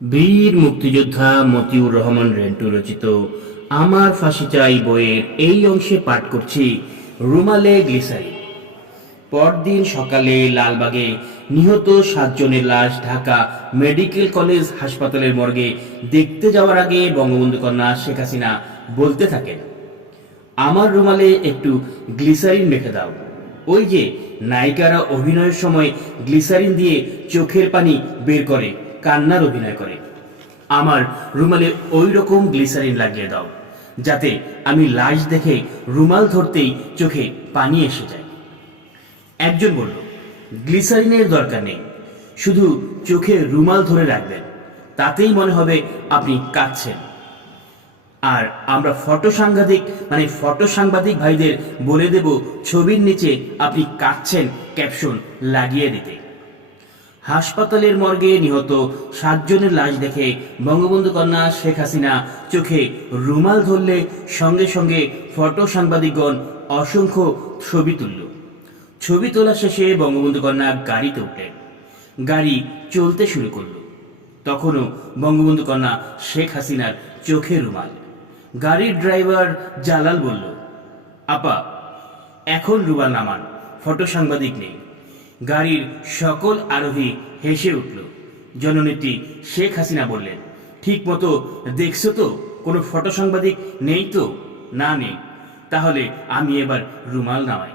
বীর মুক্তিযোদ্ধা মতিউর রহমান রেন্টু রচিত আমার ফাঁসি চাই বইয়ের এই অংশে পাঠ করছি রুমালে গ্লিসারিন। পরদিন সকালে লালবাগে নিহত 7 জনের লাশ ঢাকা মেডিকেল কলেজ হাসপাতালের মর্গে দেখতে যাওয়ার আগে বঙ্গবন্ধু কন্যা শেখ হাসিনা বলতে থাকেন, আমার রুমালে একটু গ্লিসারিন মেখে দাও। ওই যে নায়িকারা অভিনয়ের সময় গ্লিসারিন দিয়ে চোখের পানি বের করে কান্নার অভিনয় করে, আমার রুমালে ওই রকম গ্লিসারিন লাগিয়ে দাও, যাতে আমি লাশ দেখে রুমাল ধরতেই চোখে পানি এসে যায়। একজন বলল, গ্লিসারিনের দরকার নেই, শুধু চোখে রুমাল ধরে রাখবেন, তাতেই মনে হবে আপনি কাঁদছেন। আর আমরা ফটো সাংবাদিক ভাইদের বলে দেব ছবির নিচে আপনি কাঁদছেন ক্যাপশন লাগিয়ে দিতে। হাসপাতালের মর্গে নিহত 7 জনের লাশ দেখে বঙ্গবন্ধু কন্যা শেখ হাসিনা চোখে রুমাল ধরলে সঙ্গে সঙ্গে ফটো সাংবাদিকগণ অসংখ্য ছবি তুলল। ছবি তোলা শেষে বঙ্গবন্ধু কন্যা গাড়িতে উঠলেন, গাড়ি চলতে শুরু করলো। তখনও বঙ্গবন্ধু কন্যা শেখ হাসিনার চোখে রুমাল। গাড়ির ড্রাইভার জালাল বলল, আপা এখন রুমাল নামান, ফটো সাংবাদিক নেই। গাড়ির সকল আরোহী হেসে উঠল। জননেত্রী শেখ হাসিনা বললেন, ঠিক মতো দেখছো তো, কোনো ফটো সাংবাদিক নেই তো? না নেই, তাহলে আমি এবার রুমাল নামাই।